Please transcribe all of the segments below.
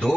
2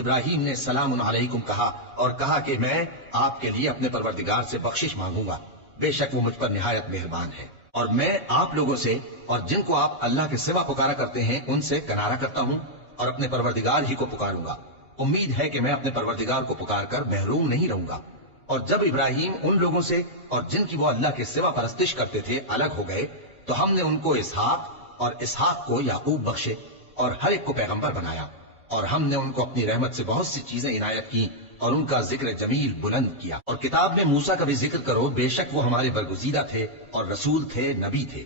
ابراہیم نے سلام علیکم کہا اور کہا کہ میں آپ کے لیے اپنے پروردگار سے بخشش مانگوں گا، بے شک وہ مجھ پر نہایت مہربان ہے، اور میں آپ لوگوں سے اور جن کو آپ اللہ کے سوا پکارا کرتے ہیں ان سے کنارہ کرتا ہوں اور اپنے پروردگار ہی کو پکاروں گا۔ امید ہے کہ میں اپنے پروردگار کو پکار کر محروم نہیں رہوں گا۔ اور جب ابراہیم ان لوگوں سے اور جن کی وہ اللہ کے سوا پرستش کرتے تھے الگ ہو گئے تو ہم نے ان کو اسحاق اور اسحاق کو یعقوب بخشے اور ہر ایک کو پیغمبر بنایا، اور ہم نے ان کو اپنی رحمت سے بہت سی چیزیں عنایت کی اور ان کا ذکر جمیل بلند کیا۔ اور کتاب میں موسیٰ کا بھی ذکر کرو، بے شک وہ ہمارے برگزیدہ تھے اور رسول تھے، نبی تھے،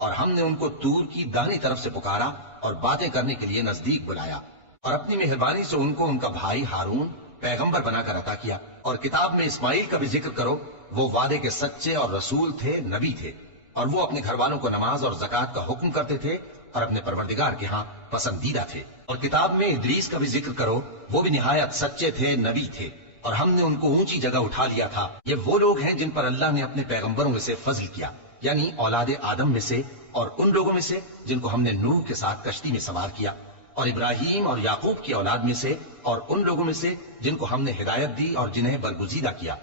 اور ہم نے ان کو طور کی داہنی طرف سے پکارا اور باتیں کرنے کے لیے نزدیک بلایا، اور اپنی مہربانی سے ان کو ان کا بھائی ہارون پیغمبر بنا کر عطا کیا۔ اور کتاب میں اسماعیل کا بھی ذکر کرو، وہ وعدے کے سچے اور رسول تھے، نبی تھے، اور وہ اپنے گھر والوں کو نماز اور زکوٰۃ کا حکم کرتے تھے اور اپنے پروردگار کے ہاں پسندیدہ تھے۔ اور کتاب میں ادریس کا بھی ذکر کرو، وہ بھی نہایت سچے تھے، نبی تھے، اور ہم نے ان کو اونچی جگہ اٹھا لیا تھا۔ یہ وہ لوگ ہیں جن پر اللہ نے اپنے پیغمبروں میں سے فضل کیا، یعنی اولاد آدم میں سے اور ان لوگوں میں سے جن کو ہم نے نوح کے ساتھ کشتی میں سوار کیا، اور ابراہیم اور یعقوب کی اولاد میں سے اور ان لوگوں میں سے جن کو ہم نے ہدایت دی اور جنہیں برگزیدہ کیا۔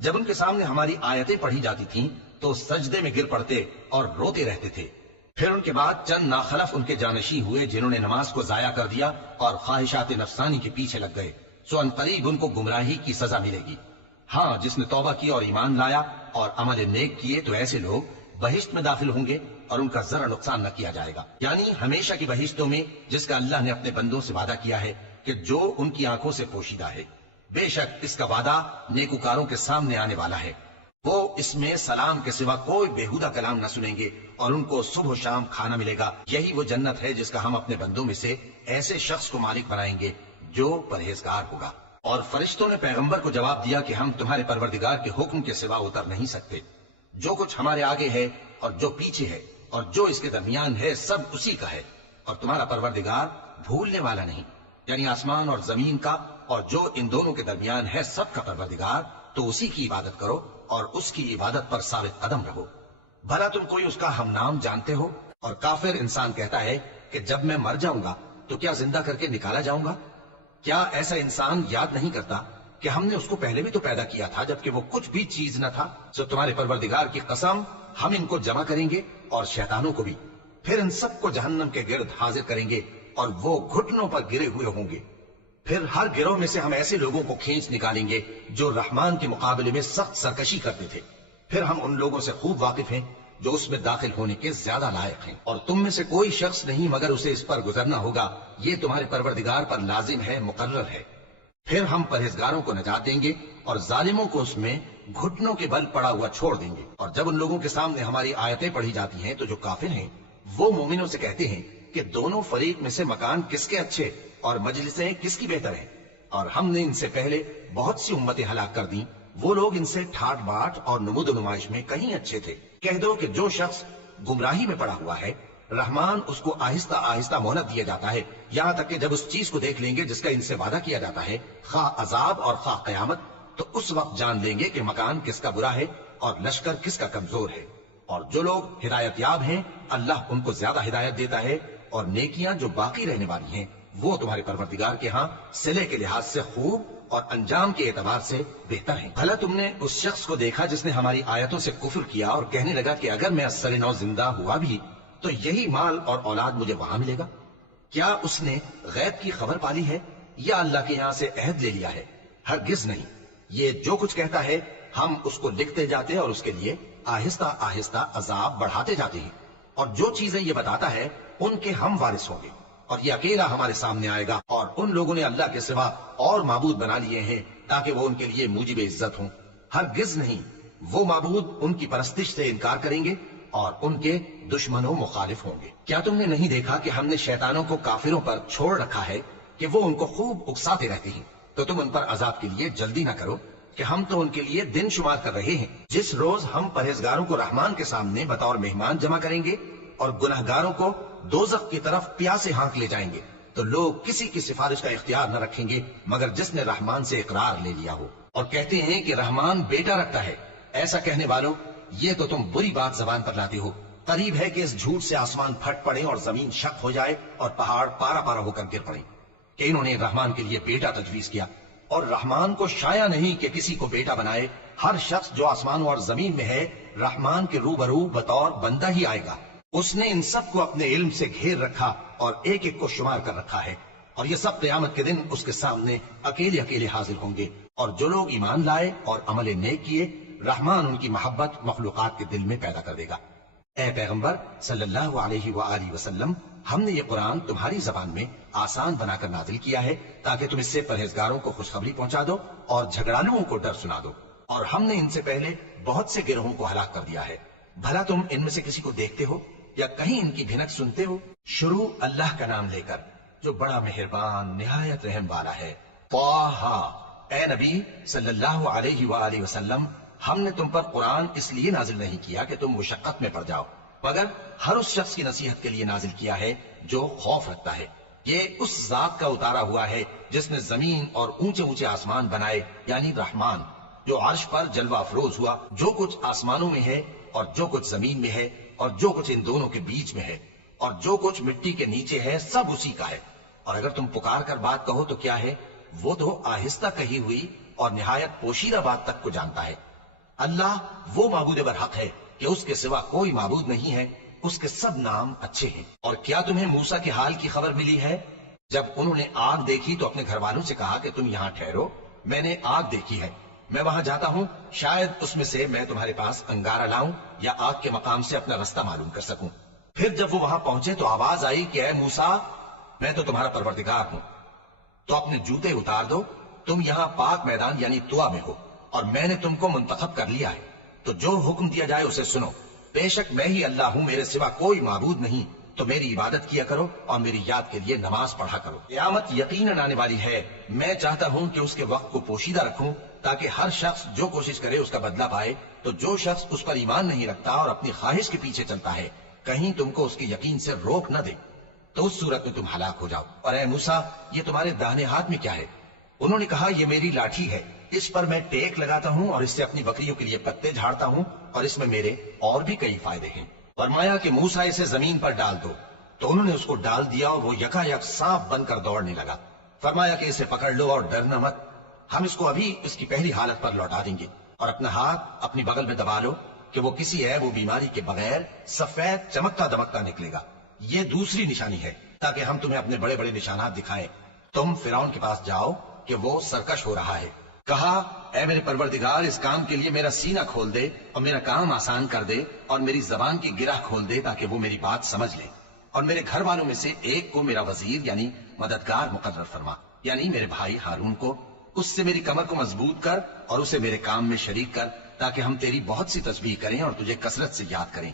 جب ان کے سامنے ہماری آیتیں پڑھی جاتی تھیں تو سجدے میں گر پڑتے اور روتے رہتے تھے۔ پھر ان کے بعد چند ناخلف ان کے جانشین ہوئے جنہوں نے نماز کو ضائع کر دیا اور خواہشات نفسانی کے پیچھے لگ گئے، سو ان قریب ان کو گمراہی کی سزا ملے گی۔ ہاں، جس نے توبہ کی اور ایمان لایا اور عمل نیک کیے تو ایسے لوگ بہشت میں داخل ہوں گے اور ان کا ذرا نقصان نہ کیا جائے گا، یعنی ہمیشہ کی بہشتوں میں جس کا اللہ نے اپنے بندوں سے وعدہ کیا ہے کہ جو ان کی آنکھوں سے پوشیدہ ہے۔ بے شک اس کا وعدہ نیکوکاروں کے سامنے آنے والا ہے، وہ اس میں سلام کے سوا کوئی بےہودہ کلام نہ سنیں گے اور ان کو صبح و شام کھانا ملے گا۔ یہی وہ جنت ہے جس کا ہم اپنے بندوں میں سے ایسے شخص کو مالک بنائیں گے جو پرہیزگار ہوگا۔ اور فرشتوں نے پیغمبر کو جواب دیا کہ ہم تمہارے پروردگار کے حکم کے سوا اتر نہیں سکتے، جو کچھ ہمارے آگے ہے اور جو پیچھے ہے اور جو اس کے درمیان ہے سب اسی کا ہے، اور تمہارا پروردگار بھولنے والا نہیں، یعنی آسمان اور زمین کا اور جو ان دونوں کے درمیان ہے سب کا پروردگار، تو اسی کی عبادت کرو اور اس کی عبادت پر ثابت قدم رہو۔ بھلا تم کوئی اس کا ہم نام جانتے ہو؟ اور کافر انسان کہتا ہے کہ جب میں مر جاؤں گا تو کیا زندہ کر کے نکالا جاؤں گا؟ کیا ایسا انسان یاد نہیں کرتا کہ ہم نے اس کو پہلے بھی تو پیدا کیا تھا جبکہ وہ کچھ بھی چیز نہ تھا؟ سو تمہارے پروردگار کی قسم، ہم ان کو جمع کریں گے اور شیطانوں کو بھی، پھر ان سب کو جہنم کے گرد حاضر کریں گے اور وہ گھٹنوں پر گرے ہوئے ہوں گے۔ پھر ہر گروہ میں سے ہم ایسے لوگوں کو کھینچ نکالیں گے جو رحمان کے مقابلے میں سخت سرکشی کرتے تھے، پھر ہم ان لوگوں سے خوب واقف ہیں جو اس میں داخل ہونے کے زیادہ لائق ہیں، اور تم میں سے کوئی شخص نہیں مگر اسے اس پر گزرنا ہوگا، یہ تمہارے پروردگار پر لازم ہے، مقرر ہے۔ پھر ہم پرہیزگاروں کو نجات دیں گے اور ظالموں کو اس میں گھٹنوں کے بل پڑا ہوا چھوڑ دیں گے۔ اور جب ان لوگوں کے سامنے ہماری آیتیں پڑھی جاتی ہیں تو جو کافر ہیں وہ مومنوں سے کہتے ہیں کہ دونوں فریق میں سے مکان کس کے اچھے اور مجلسیں کس کی بہتر ہیں، اور ہم نے ان سے پہلے بہت سی امتیں ہلاک کر دیں، وہ لوگ ان سے ٹھاٹ باٹ اور نمود و نمائش میں کہیں اچھے تھے۔ کہہ دو کہ جو شخص گمراہی میں پڑا ہوا ہے رحمان اس کو آہستہ آہستہ مہلت دیا جاتا ہے، یہاں تک کہ جب اس چیز کو دیکھ لیں گے جس کا ان سے وعدہ کیا جاتا ہے، خواہ عذاب اور خواہ قیامت، تو اس وقت جان لیں گے کہ مکان کس کا برا ہے اور لشکر کس کا کمزور ہے۔ اور جو لوگ ہدایت یاب ہیں اللہ ان کو زیادہ ہدایت دیتا ہے، اور نیکیاں جو باقی رہنے والی ہیں وہ تمہارے پروردگار کے ہاں صلے کے لحاظ سے خوب اور انجام کے اعتبار سے بہتر ہیں۔ بھلا تم نے اس شخص کو دیکھا جس نے ہماری آیتوں سے کفر کیا اور کہنے لگا کہ اگر میں اثر نو زندہ ہوا بھی تو یہی مال اور اولاد مجھے وہاں ملے گا؟ کیا اس نے غیب کی خبر پالی ہے یا اللہ کے یہاں سے عہد لے لیا ہے؟ ہرگز نہیں، یہ جو کچھ کہتا ہے ہم اس کو لکھتے جاتے اور اس کے لیے آہستہ آہستہ عذاب بڑھاتے جاتے ہیں، اور جو چیزیں یہ بتاتا ہے ان کے ہم وارث ہوں گے، اور یہ اکیلا ہمارے سامنے آئے گا۔ اور ان لوگوں نے اللہ کے سوا اور معبود بنا لیے ہیں تاکہ وہ ان کے لیے موجب عزت ہوں، ہرگز نہیں، وہ معبود ان کی پرستش سے انکار کریں گے اور ان کے دشمنوں مخالف ہوں گے۔ کیا تم نے نہیں دیکھا کہ ہم نے شیطانوں کو کافروں پر چھوڑ رکھا ہے کہ وہ ان کو خوب اکساتے رہتے ہیں؟ تو تم ان پر عذاب کے لیے جلدی نہ کرو کہ ہم تو ان کے لیے دن شمار کر رہے ہیں۔ جس روز ہم پرہیزگاروں کو رحمان کے سامنے بطور مہمان جمع کریں گے اور گناہگاروں کو دوزخ کی طرف پیاسے ہانک لے جائیں گے، تو لوگ کسی کی سفارش کا اختیار نہ رکھیں گے مگر جس نے رحمان سے اقرار لے لیا ہو، اور کہتے ہیں کہ رحمان بیٹا رکھتا ہے۔ ایسا کہنے والوں، یہ تو تم بری بات زبان پر لاتے ہو۔ قریب ہے کہ اس جھوٹ سے آسمان پھٹ پڑے اور زمین شق ہو جائے اور پہاڑ پارا پارا ہو کر گر پڑے۔ کہ انہوں نے رحمان کے لیے بیٹا تجویز کیا، اور رحمان کو شایع نہیں کہ کسی کو بیٹا بنائے۔ ہر شخص جو آسمانوں اور زمین میں ہے رحمان کے روبرو بطور بندہ ہی آئے گا۔ اس نے ان سب کو اپنے علم سے گھیر رکھا اور ایک ایک کو شمار کر رکھا ہے، اور یہ سب قیامت کے دن اس کے سامنے اکیلے اکیلے حاضر ہوں گے۔ اور جو لوگ ایمان لائے اور عمل نیک کیے، رحمان ان کی محبت مخلوقات کے دل میں پیدا کر دے گا۔ اے پیغمبر صلی اللہ علیہ وآلہ وسلم، ہم نے یہ قرآن تمہاری زبان میں آسان بنا کر نازل کیا ہے تاکہ تم اس سے پرہیزگاروں کو خوشخبری پہنچا دو اور جھگڑالوؤں کو ڈر سنا دو، اور ہم نے ان سے پہلے بہت سے گروہوں کو ہلاک کر دیا ہے۔ بھلا تم ان میں سے کسی کو دیکھتے ہو یا کہیں ان کی بھنک سنتے ہو؟ شروع اللہ کا نام لے کر جو بڑا مہربان نہایت رحم والا ہے۔ طٰہٰ، اے نبی صلی اللہ علیہ وآلہ وسلم، ہم نے تم پر قرآن اس لیے نازل نہیں کیا کہ تم مشقت میں پڑ جاؤ، مگر ہر اس شخص کی نصیحت کے لیے نازل کیا ہے جو خوف رکھتا ہے۔ یہ اس ذات کا اتارا ہوا ہے جس نے زمین اور اونچے اونچے آسمان بنائے، یعنی رحمان، جو عرش پر جلوہ افروز ہوا۔ جو کچھ آسمانوں میں ہے اور جو کچھ زمین میں ہے اور جو کچھ ان دونوں کے بیچ میں ہے اور جو کچھ مٹی کے نیچے ہے، سب اسی کا ہے۔ اور اگر تم پکار کر بات کہو تو کیا ہے، وہ تو آہستہ کہی ہوئی اور نہایت پوشیدہ بات تک کو جانتا ہے۔ اللہ وہ معبود برحق ہے کہ اس کے سوا کوئی معبود نہیں ہے، اس کے سب نام اچھے ہیں۔ اور کیا تمہیں موسیٰ کے حال کی خبر ملی ہے؟ جب انہوں نے آگ دیکھی تو اپنے گھر والوں سے کہا کہ تم یہاں ٹھہرو، میں نے آگ دیکھی ہے، میں وہاں جاتا ہوں، شاید اس میں سے میں تمہارے پاس انگارہ لاؤں یا آگ کے مقام سے اپنا رستہ معلوم کر سکوں۔ پھر جب وہ وہاں پہنچے تو آواز آئی کہ اے موسیٰ، میں تو تمہارا پروردگار ہوں، تو اپنے جوتے اتار دو، تم یہاں پاک میدان یعنی طوا میں ہو، اور میں نے تم کو منتخب کر لیا ہے، تو جو حکم دیا جائے اسے سنو۔ بے شک میں ہی اللہ ہوں، میرے سوا کوئی معبود نہیں، تو میری عبادت کیا کرو اور میری یاد کے لیے نماز پڑھا کرو۔ قیامت یقیناً آنے والی ہے، میں چاہتا ہوں کہ اس کے وقت کو پوشیدہ رکھوں تاکہ ہر شخص جو کوشش کرے اس کا بدلہ پائے۔ تو جو شخص اس پر ایمان نہیں رکھتا اور اپنی خواہش کے پیچھے چلتا ہے، کہیں تم کو اس کے یقین سے روک نہ دے، تو اس صورت میں تم ہلاک ہو جاؤ۔ اور اے موسیٰ، یہ تمہارے داہنے ہاتھ میں کیا ہے؟ انہوں نے کہا یہ میری لاٹھی ہے، اس پر میں ٹیک لگاتا ہوں اور اس سے اپنی بکریوں کے لیے پتے جھاڑتا ہوں، اور اس میں میرے اور بھی کئی فائدے ہیں۔ فرمایا کہ موسیٰ اسے زمین پر ڈال دو، تو انہوں نے اس کو ڈال دیا اور وہ یکا یک سانپ بن کر دوڑنے لگا۔ فرمایا کہ اسے پکڑ لو اور ڈرنا مت، ہم اس کو ابھی اس کی پہلی حالت پر لوٹا دیں گے، اور اپنا ہاتھ اپنی بغل میں دبا لو کہ وہ کسی عیب و بیماری کے بغیر سفید چمکتا دمکتا نکلے گا۔ یہ دوسری نشانی ہے تاکہ ہم تمہیں اپنے بڑے بڑے نشانات دکھائیں۔ تم فرعون کے پاس جاؤ کہ وہ سرکش ہو رہا ہے۔ کہا اے میرے پروردگار، اس کام کے لیے میرا سینہ کھول دے اور میرا کام آسان کر دے، اور میری زبان کی گرہ کھول دے تاکہ وہ میری بات سمجھ لے، اور میرے گھر والوں میں سے ایک کو میرا وزیر یعنی مددگار مقرر فرما، یعنی میرے بھائی ہارون کو۔ اس سے میری کمر کو مضبوط کر اور اسے میرے کام میں شریک کر تاکہ ہم تیری بہت سی تسبیح کریں اور تجھے کثرت سے یاد کریں،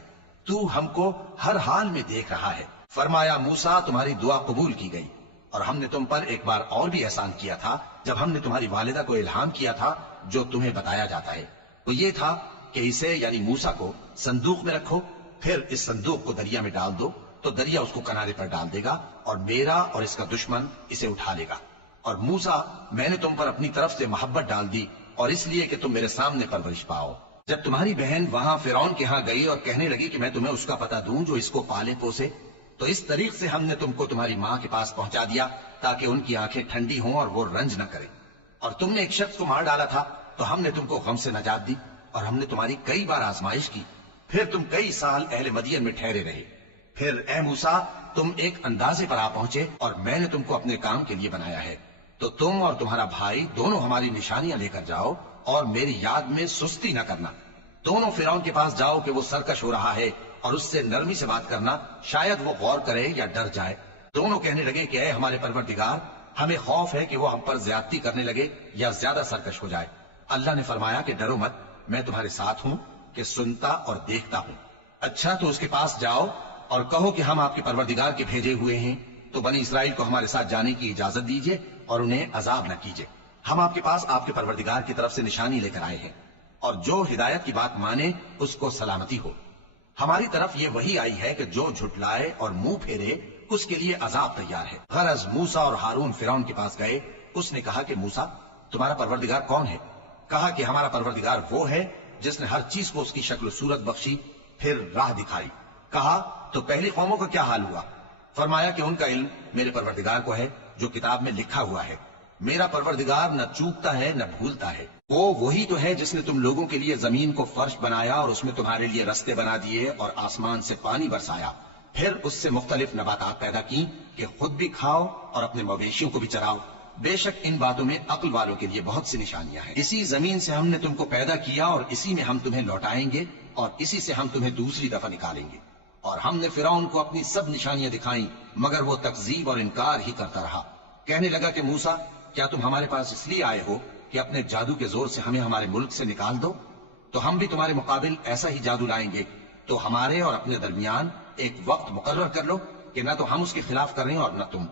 تو ہم کو ہر حال میں دیکھ رہا ہے۔ فرمایا موسیٰ، تمہاری دعا قبول کی گئی، اور ہم نے تم پر ایک بار اور بھی احسان کیا تھا جب ہم نے تمہاری والدہ کو الہام کیا تھا جو تمہیں بتایا جاتا ہے۔ وہ یہ تھا کہ اسے یعنی موسیٰ کو صندوق میں رکھو، پھر اس صندوق کو دریا میں ڈال دو تو دریا اس کو کنارے پر ڈال دے گا، اور میرا اور اس کا دشمن اسے اٹھا لے گا۔ اور موسیٰ، میں نے تم پر اپنی طرف سے محبت ڈال دی، اور اس لیے کہ تم میرے سامنے پرورش پاؤ۔ جب تمہاری بہن وہاں فرعون کے ہاں گئی اور کہنے لگی کہ میں تمہیں اس کا پتہ دوں جو اس کو پالے پوسے، تو اس طریق سے ہم نے تم کو تمہاری ماں کے پاس پہنچا دیا تاکہ ان کی آنکھیں ٹھنڈی ہوں اور وہ رنج نہ کرے۔ اور تم نے ایک شخص کو مار ڈالا تھا تو ہم نے تم کو غم سے نجات دی، اور ہم نے تمہاری کئی بار آزمائش کی، پھر تم کئی سال اہل مدین میں ٹھہرے رہے۔ پھر اے موسیٰ، تم ایک اندازے پر آ پہنچے اور میں نے تم کو اپنے کام کے لیے بنایا ہے، تو تم اور تمہارا بھائی دونوں ہماری نشانیاں لے کر جاؤ اور میری یاد میں سستی نہ کرنا۔ دونوں فرعون کے پاس جاؤ کہ وہ سرکش ہو رہا ہے، اور اس سے نرمی سے بات کرنا، شاید وہ غور کرے یا ڈر جائے۔ دونوں کہنے لگے کہ اے ہمارے پروردگار، ہمیں خوف ہے کہ وہ ہم پر زیادتی کرنے لگے یا زیادہ سرکش ہو جائے۔ اللہ نے فرمایا کہ ڈرو مت، میں تمہارے ساتھ ہوں کہ سنتا اور دیکھتا ہوں۔ اچھا تو اس کے پاس جاؤ اور کہو کہ ہم آپ کے پروردگار کے بھیجے ہوئے ہیں، تو بنی اسرائیل کو ہمارے ساتھ جانے کی اجازت دیجیے اور انہیں عذاب نہ کیجیے۔ ہم آپ کے پاس آپ کے پروردگار کی طرف سے نشانی لے کر آئے ہیں، اور جو ہدایت کی بات مانے اس کو سلامتی ہو۔ ہماری طرف یہ وحی آئی ہے کہ جو جھٹلائے اور منہ پھیرے اس کے لیے عذاب تیار ہے۔ غرض موسیٰ اور ہارون فرعون کے پاس گئے، اس نے کہا کہ موسیٰ، تمہارا پروردگار کون ہے؟ کہا کہ ہمارا پروردگار وہ ہے جس نے ہر چیز کو اس کی شکل و صورت بخشی، پھر راہ دکھائی۔ کہا تو پہلی قوموں کا کیا حال ہوا؟ فرمایا کہ ان کا علم میرے پروردگار کو ہے، جو کتاب میں لکھا ہوا ہے۔ میرا پروردگار نہ چوکتا ہے نہ بھولتا ہے۔ وہ وہی تو ہے جس نے تم لوگوں کے لیے زمین کو فرش بنایا اور اس میں تمہارے لیے رستے بنا دیے اور آسمان سے پانی برسایا، پھر اس سے مختلف نباتات پیدا کی کہ خود بھی کھاؤ اور اپنے مویشیوں کو بھی چراؤ۔ بے شک ان باتوں میں عقل والوں کے لیے بہت سی نشانیاں ہیں۔ اسی زمین سے ہم نے تم کو پیدا کیا اور اسی میں ہم تمہیں لوٹائیں گے اور اسی سے ہم تمہیں دوسری دفعہ نکالیں گے۔ اور ہم نے فرعون کو اپنی سب نشانیاں دکھائیں، مگر وہ تکذیب اور انکار ہی کرتا رہا۔ کہنے لگا کہ موسیٰ، کیا تم ہمارے پاس اس لیے آئے ہو کہ اپنے جادو کے زور سے ہمیں ہمارے ملک سے نکال دو؟ تو ہم بھی تمہارے مقابل ایسا ہی جادو لائیں گے، تو ہمارے اور اپنے درمیان ایک وقت مقرر کر لو کہ نہ تو ہم اس کے خلاف کریں اور نہ تم،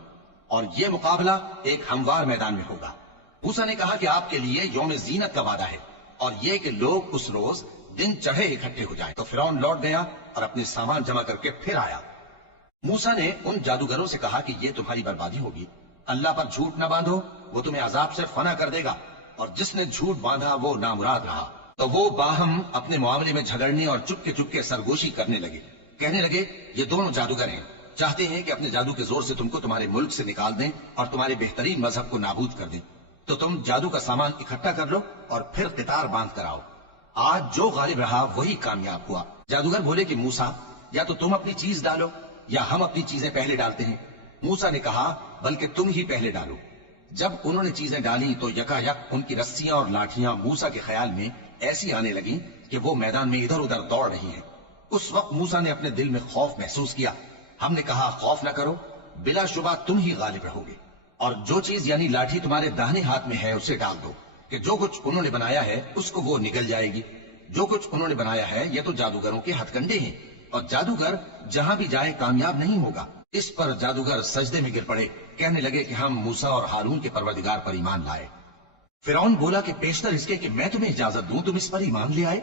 اور یہ مقابلہ ایک ہموار میدان میں ہوگا۔ موسیٰ نے کہا کہ آپ کے لیے یوم زینت کا وعدہ ہے، اور یہ کہ لوگ اس روز دن چڑھے اکٹھے ہو جائیں۔ تو فرعون لوٹ گیا اور اپنے سامان جمع کر کے پھر آیا۔ موسیٰ نے ان جادوگروں سے کہا کہ یہ تمہاری بربادی ہوگی، اللہ پر جھوٹ نہ باندھو، وہ تمہیں عذاب سے فنا کر دے گا، اور جس نے جھوٹ باندھا وہ نامراد رہا۔ تو وہ باہم اپنے معاملے میں جھگڑنے اور چپ کے سرگوشی کرنے لگے۔ کہنے لگے یہ دونوں جادوگر ہیں، چاہتے ہیں کہ اپنے جادو کے زور سے تم کو تمہارے ملک سے نکال دیں اور تمہارے بہترین مذہب کو نابود کر دیں۔ تو تم جادو کا سامان اکٹھا کر لو اور پھر قطار باندھ کر آؤ۔ آج جو غالب رہا وہی کامیاب ہوا۔ جادوگر بولے کہ موسیٰ، یا تو تم اپنی چیز ڈالو یا ہم اپنی چیزیں پہلے ڈالتے ہیں۔ موسیٰ نے کہا بلکہ تم ہی پہلے ڈالو۔ جب انہوں نے چیزیں ڈالی تو یکا یک ان کی رسیاں اور لاٹھیاں موسیٰ کے خیال میں ایسی آنے لگیں کہ وہ میدان میں ادھر ادھر دوڑ رہی ہیں۔ اس وقت موسیٰ نے اپنے دل میں خوف محسوس کیا۔ ہم نے کہا خوف نہ کرو، بلا شبہ تم ہی غالب رہو گے، اور جو چیز یعنی لاٹھی تمہارے داہنے ہاتھ میں ہے اسے ڈال دو کہ جو کچھ انہوں نے بنایا ہے اس کو وہ نگل جائے گی۔ جو کچھ انہوں نے بنایا ہے یہ تو جادوگروں کے ہتھ کنڈے ہیں، اور جادوگر جہاں بھی جائے کامیاب نہیں ہوگا۔ اس پر جادوگر سجدے میں گر پڑے، کہنے لگے کہ ہم موسیٰ اور ہارون کے پروردگار پر ایمان لائے۔ فرعون بولا کہ پیشتر اس کے کہ میں تمہیں اجازت دوں تم اس پر ایمان لے آئے؟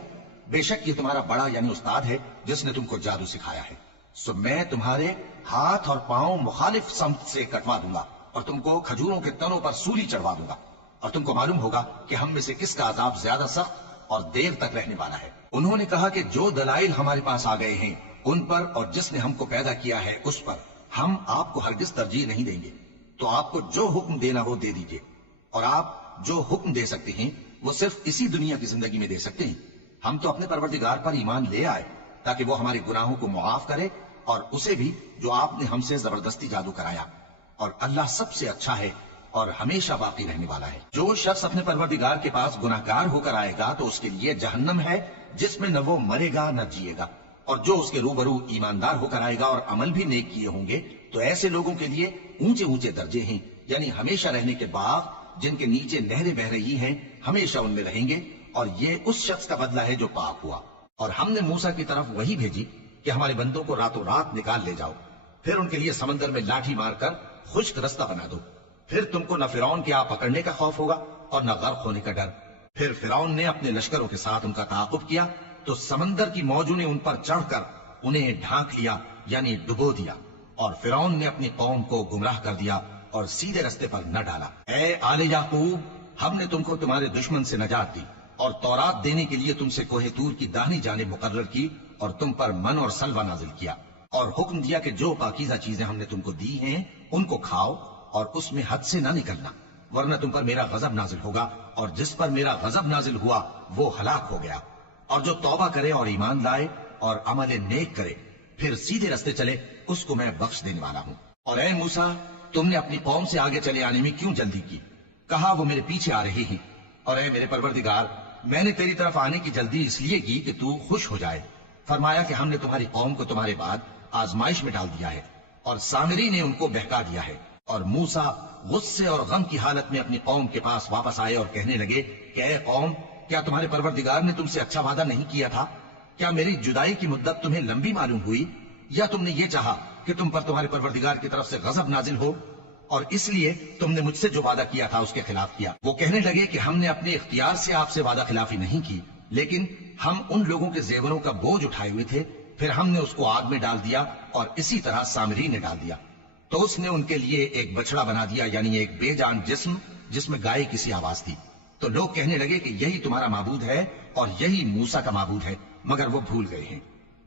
بے شک یہ تمہارا بڑا یعنی استاد ہے جس نے تم کو جادو سکھایا ہے۔ سو میں تمہارے ہاتھ اور پاؤں مخالف سمت سے کٹوا دوں گا اور تم کو کھجوروں کے تنوں پر سولی چڑھوا دوں گا، اور تم کو معلوم ہوگا کہ ہم میں سے کس کا عذاب زیادہ سخت اور دیر تک رہنے والا ہے۔ انہوں نے کہا کہ جو دلائل ہمارے پاس آ گئے ہیں ان پر اور جس نے ہم کو پیدا کیا ہے اس پر ہم آپ کو ہرگز ترجیح نہیں دیں گے، تو آپ کو جو حکم دینا ہو دے دیجئے، اور آپ جو حکم دے سکتے ہیں وہ صرف اسی دنیا کی زندگی میں دے سکتے ہیں۔ ہم تو اپنے پروردگار پر ایمان لے آئے تاکہ وہ ہمارے گناہوں کو معاف کرے اور اسے بھی جو آپ نے ہم سے زبردستی جادو کرایا، اور اللہ سب سے اچھا ہے اور ہمیشہ باقی رہنے والا ہے۔ جو شخص اپنے پروردگار کے پاس گناہگار ہو کر آئے گا تو اس کے لیے جہنم ہے جس میں نہ وہ مرے گا نہ جیے گا، اور جو اس کے روبرو ایماندار ہو کر آئے گا اور عمل بھی نیک کیے ہوں گے تو ایسے لوگوں کے لیے اونچے اونچے درجے ہیں، یعنی ہمیشہ رہنے کے باغ جن کے نیچے نہریں بہ رہی ہیں، ہمیشہ ان میں رہیں گے، اور یہ اس شخص کا بدلہ ہے جو پاک ہوا۔ اور ہم نے موسیٰ کی طرف وہی بھیجی کہ ہمارے بندوں کو راتوں رات نکال لے جاؤ، پھر ان کے لیے سمندر میں لاٹھی مار کر خشک رستہ بنا دو، پھر تم کو نہ فرعون کے آ پکڑنے کا خوف ہوگا اور نہ غرق ہونے کا ڈر۔ پھر فرعون نے اپنے لشکروں کے ساتھ ان کا تعاقب کیا تو سمندر کی موجوں نے ان پر چڑھ کر انہیں ڈھانک لیا یعنی ڈبو دیا، اور فرعون نے اپنی قوم کو گمراہ کر دیا اور سیدھے رستے پر نہ ڈالا۔ اے آل یعقوب، ہم نے تم کو تمہارے دشمن سے نجات دی اور تورات دینے کے لیے تم سے کوہ طور کی داہنی جانب مقرر کی اور تم پر من اور سلوہ نازل کیا، اور حکم دیا کہ جو پاکیزہ چیزیں ہم نے تم کو دی ہیں ان کو کھاؤ اور اس میں حد سے نہ نکلنا، ورنہ تم پر میرا غضب نازل ہوگا، اور جس پر میرا غضب نازل ہوا وہ ہلاک ہو گیا۔ اور جو توبہ کرے اور ایمان لائے اور عمل نیک کرے پھر سیدھے رستے چلے اس کو میں بخش دینے والا ہوں۔ اور اے موسیٰ، تم نے اپنی قوم سے آگے چلے آنے میں کیوں جلدی کی؟ کہا وہ میرے پیچھے آ رہے ہیں۔ اور اے میرے پروردگار، میں نے تیری طرف آنے کی جلدی اس لیے کی کہ تو خوش ہو جائے۔ فرمایا کہ ہم نے تمہاری قوم کو تمہارے بعد آزمائش میں ڈال دیا ہے، اور سامری نے ان کو بہکا دیا ہے۔ اور موسیٰ غصے اور غم کی حالت میں اپنی قوم کے پاس واپس آئے اور کہنے لگے کہ اے قوم، کیا تمہارے پروردگار نے تم سے اچھا وعدہ نہیں کیا تھا؟ کیا میری جدائی کی مدت تمہیں لمبی معلوم ہوئی، یا تم نے یہ چاہا کہ تم پر تمہارے پروردگار کی طرف سے غضب نازل ہو اور اس لیے تم نے مجھ سے جو وعدہ کیا تھا اس کے خلاف کیا؟ وہ کہنے لگے کہ ہم نے اپنے اختیار سے آپ سے وعدہ خلافی نہیں کی، لیکن ہم ان لوگوں کے زیوروں کا بوجھ اٹھائے ہوئے تھے، پھر ہم نے اس کو آگ میں ڈال دیا اور اسی طرح سامری نے ڈال دیا، تو اس نے ان کے لیے ایک بچڑا بنا دیا یعنی ایک بے جان جسم جس میں گائے کی سی آواز تھی۔ تو لوگ کہنے لگے کہ یہی تمہارا معبود ہے اور یہی موسیٰ کا معبود ہے، مگر وہ بھول گئے ہیں۔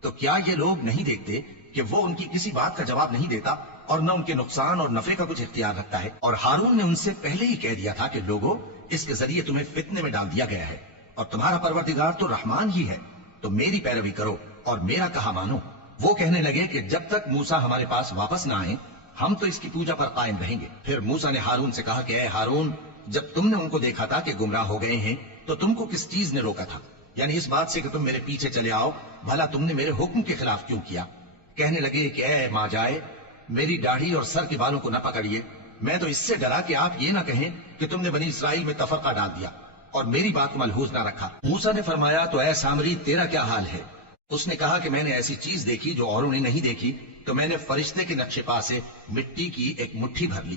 تو کیا یہ لوگ نہیں دیکھتے کہ وہ ان کی کسی بات کا جواب نہیں دیتا اور نہ ان کے نقصان اور نفع کا کچھ اختیار رکھتا ہے۔ اور ہارون نے ان سے پہلے ہی کہہ دیا تھا کہ لوگوں، اس کے ذریعے تمہیں فتنے میں ڈال دیا گیا ہے، اور تمہارا پروردگار تو رحمان ہی ہے، تو میری پیروی کرو اور میرا کہا مانو۔ وہ کہنے لگے کہ جب تک موسیٰ ہمارے پاس واپس نہ آئیں ہم تو اس کی پوجا پر قائم رہیں گے۔ پھر موسیٰ نے ہارون سے کہا کہ اے ہارون، جب تم نے ان کو دیکھا تھا کہ گمراہ ہو گئے ہیں تو تم کو کس چیز نے روکا تھا؟ یعنی اس بات سے کہ تم میرے پیچھے چلے آؤ، بھلا تم نے میرے حکم کے خلاف کیوں کیا؟ کہنے لگے کہ اے ماں جائے، میری داڑھی اور سر کے بالوں کو نہ پکڑیے، میں تو اس سے ڈرا کہ آپ یہ نہ کہیں کہ تم نے بنی اسرائیل میں تفرقہ ڈال دیا اور میری بات کو ملحوظ نہ رکھا۔ موسیٰ نے فرمایا تو اے سامری، تیرا کیا حال ہے؟ اس نے کہا کہ میں نے ایسی چیز دیکھی جو اوروں نے نہیں دیکھی، تو میں نے فرشتے کے نقش پا سے مٹی کی ایک مٹھی بھر لی،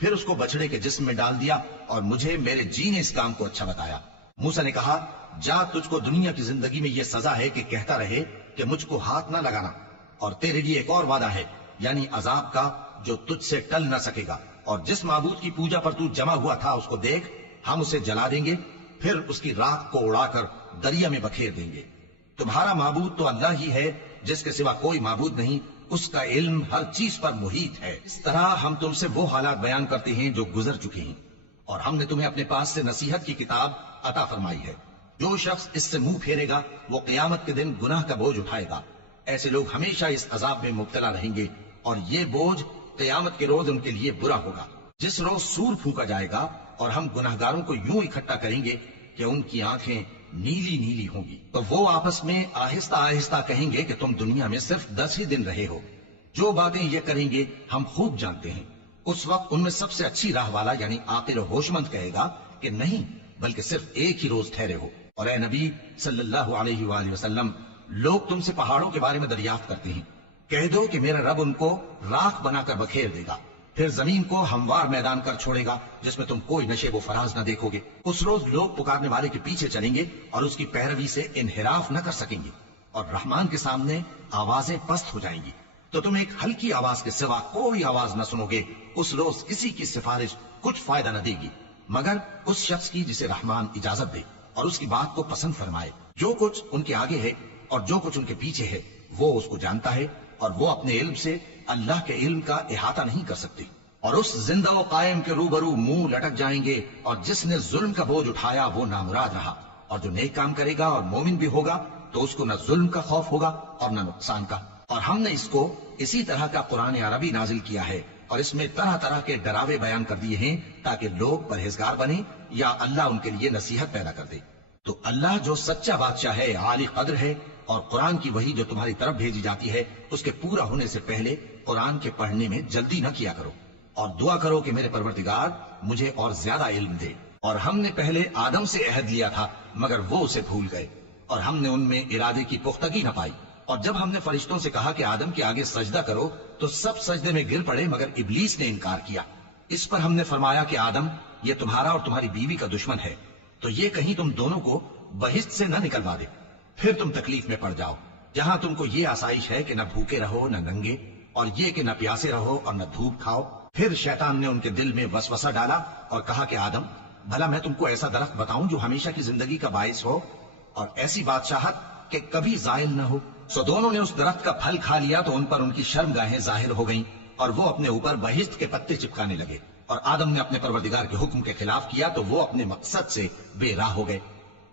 پھر اس کو بچڑے کے جسم میں ڈال دیا، اور مجھے میرے جی نے اس کام کو اچھا بتایا۔ موسیٰ نے کہا جا، تجھ کو دنیا کی زندگی میں یہ سزا ہے کہ کہتا رہے کہ مجھ کو ہاتھ نہ لگانا، اور تیرے لیے ایک اور وعدہ ہے، یعنی عذاب کا جو تجھ سے ٹل نہ سکے گا، اور جس معبود کی پوجا پر تو جمع ہوا تھا اس کو دیکھ، ہم اسے جلا دیں گے، پھر اس کی راکھ کو اڑا کر دریا میں بکھیر دیں گے۔ تمہارا معبود تو اللہ ہی ہے، جس کے سوا کوئی معبود نہیں، اس کا علم ہر چیز پر محیط ہے۔ اس طرح ہم تم سے وہ حالات بیان کرتے ہیں جو گزر چکے ہیں، اور ہم نے تمہیں اپنے پاس سے نصیحت کی کتاب عطا فرمائی ہے۔ جو شخص اس سے منہ پھیرے گا وہ قیامت کے دن گناہ کا بوجھ اٹھائے گا۔ ایسے لوگ ہمیشہ اس عذاب میں مبتلا رہیں گے، اور یہ بوجھ قیامت کے روز ان کے لیے برا ہوگا، جس روز سور پھونکا جائے گا اور ہم گناہگاروں کو یوں اکٹھا کریں گے کہ ان کی آنکھیں نیلی نیلی ہوں گی، تو وہ آپس میں آہستہ آہستہ کہیں گے کہ تم دنیا میں صرف 10 ہی دن رہے ہو۔ جو باتیں یہ کریں گے ہم خوب جانتے ہیں۔ اس وقت ان میں سب سے اچھی راہ والا یعنی عاقل و ہوش مند کہے گا کہ نہیں، بلکہ صرف ایک ہی روز ٹھہرے ہو۔ اور اے نبی صلی اللہ علیہ وآلہ وسلم، لوگ تم سے پہاڑوں کے بارے میں دریافت کرتے ہیں، کہہ دو کہ میرا رب ان کو راکھ بنا کر بکھیر دے گا، پھر زمین کو ہموار میدان کر چھوڑے گا جس میں تم کوئی نشیب و فراز نہ دیکھو گے۔ اس روز لوگ پکارنے والے کے پیچھے چلیں گے اور اس کی پیروی سے انحراف نہ کر سکیں گے، اور رحمان کے سامنے آوازیں پست ہو جائیں گی، تو تم ایک ہلکی آواز کے سوا کوئی آواز نہ سنو گے۔ اس روز کسی کی سفارش کچھ فائدہ نہ دے گی مگر اس شخص کی جسے رحمان اجازت دے اور اس کی بات کو پسند فرمائے۔ جو کچھ ان کے آگے ہے اور جو کچھ ان کے پیچھے ہے وہ اس کو جانتا ہے، اور وہ اپنے علم سے اللہ کے علم کا احاطہ نہیں کر سکتے۔ اور اس زندہ و قائم کے روبرو منہ لٹک جائیں گے، اور جس نے ظلم کا بوجھ اٹھایا وہ نامراد رہا، اور جو نیک کام کرے گا اور مومن بھی ہوگا تو اس کو نہ ظلم کا خوف ہوگا اور نہ نقصان کا۔ اور ہم نے اس کو اسی طرح کا قرآن عربی نازل کیا ہے، اور اس میں طرح طرح کے ڈراوے بیان کر دیے ہیں تاکہ لوگ پرہیزگار بنیں یا اللہ ان کے لیے نصیحت پیدا کر دے۔ تو اللہ جو سچا بادشاہ ہے، عالی قدر ہے، اور قرآن کی وحی جو تمہاری طرف بھیجی جاتی ہے اس کے پورا ہونے سے پہلے قرآن کے پڑھنے میں جلدی نہ کیا کرو، اور دعا کرو کہ میرے پروردگار مجھے اور زیادہ علم دے۔ اور ہم نے پہلے آدم سے عہد لیا تھا مگر وہ اسے بھول گئے، اور ہم نے ان میں ارادے کی پختگی نہ پائی۔ اور جب ہم نے فرشتوں سے کہا کہ آدم کے آگے سجدہ کرو تو سب سجدے میں گر پڑے مگر ابلیس نے انکار کیا۔ اس پر ہم نے فرمایا کہ آدم، یہ تمہارا اور تمہاری بیوی کا دشمن ہے، تو یہ کہیں تم دونوں کو بہشت سے نہ نکلوا دے، پھر تم تکلیف میں پڑ جاؤ، جہاں تم کو یہ آسائش ہے کہ نہ بھوکے رہو نہ ننگے، اور یہ کہ نہ پیاسے رہو اور نہ دھوپ کھاؤ۔ پھر شیطان نے ان کے دل میں وسوسہ ڈالا اور کہا کہ آدم، بھلا میں تم کو ایسا درخت بتاؤں جو ہمیشہ کی زندگی کا باعث ہو اور ایسی بادشاہت کہ کبھی زائل نہ ہو؟ سو دونوں نے اس درخت کا پھل کھا لیا تو ان پر ان کی شرمگاہیں ظاہر ہو گئیں، اور وہ اپنے اوپر بہشت کے پتے چپکانے لگے، اور آدم نے اپنے پروردگار کے حکم کے خلاف کیا تو وہ اپنے مقصد سے بے راہ ہو گئے۔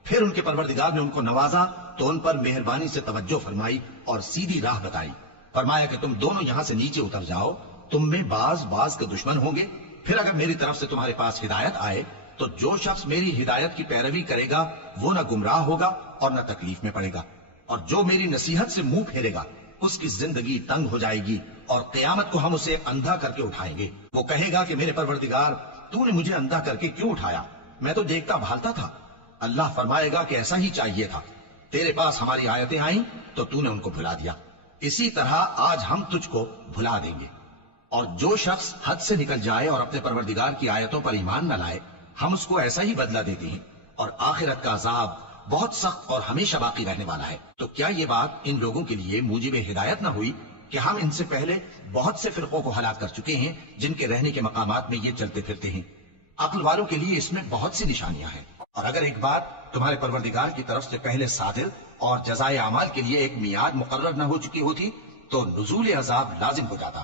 پھر ان کے پروردگار نے ان کو نوازا تو ان پر مہربانی سے توجہ فرمائی اور سیدھی راہ بتائی۔ فرمایا کہ تم دونوں یہاں سے نیچے اتر جاؤ، تم میں بعض کے دشمن ہوں گے، پھر اگر میری طرف سے تمہارے پاس ہدایت آئے تو جو شخص میری ہدایت کی پیروی کرے گا وہ نہ گمراہ ہوگا اور نہ تکلیف میں پڑے گا، اور جو میری نصیحت سے منہ پھیرے گا اس کی زندگی تنگ ہو جائے گی، اور قیامت کو ہم اسے اندھا کر کے اٹھائیں گے۔ وہ کہے گا کہ میرے پروردگار، تو نے مجھے اندھا کر کے کیوں اٹھایا؟ میں تو دیکھتا بھالتا تھا۔ اللہ فرمائے گا کہ ایسا ہی چاہیے تھا، تیرے پاس ہماری آیتیں آئیں تو تو نے ان کو بھلا دیا، اسی طرح آج ہم تجھ کو بھلا دیں گے۔ اور جو شخص حد سے نکل جائے اور اپنے پروردگار کی آیتوں پر ایمان نہ لائے، ہم اس کو ایسا ہی بدلہ دیتے ہیں، اور آخرت کا عذاب بہت سخت اور ہمیشہ باقی رہنے والا ہے۔ تو کیا یہ بات ان لوگوں کے لیے موجب ہدایت نہ ہوئی کہ ہم ان سے پہلے بہت سے فرقوں کو ہلاک کر چکے ہیں جن کے رہنے کے مقامات میں یہ چلتے پھرتے ہیں؟ عقل والوں کے لیے اس میں بہت سی نشانیاں ہیں۔ اور اگر ایک بات تمہارے پروردگار کی طرف سے پہلے صادر اور جزائے اعمال کے لیے ایک میعاد مقرر نہ ہو چکی ہوتی تو نزول عذاب لازم ہو جاتا،